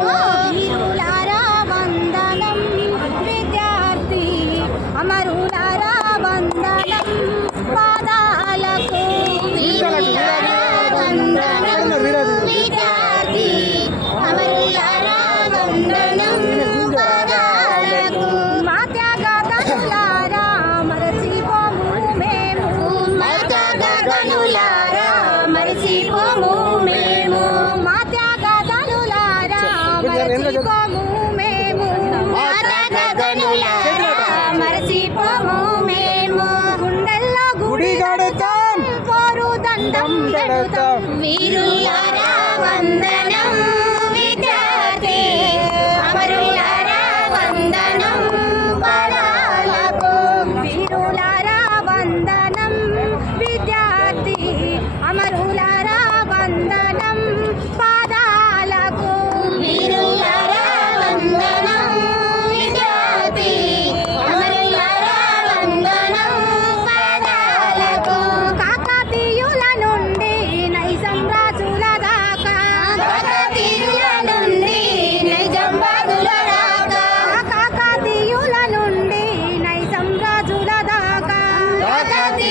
Hello. దీపము మేము? గుండెల్లో గుడి కడతాం. కోరు దండం పెడతాం. వీరులా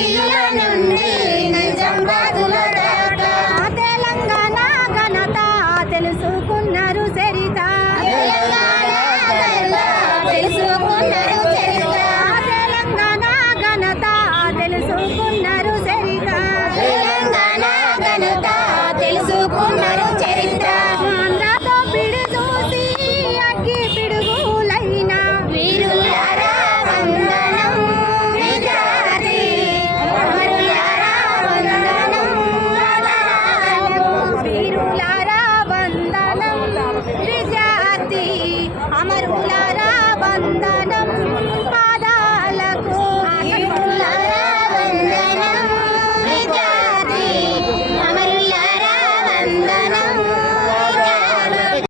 Yeah. Bye.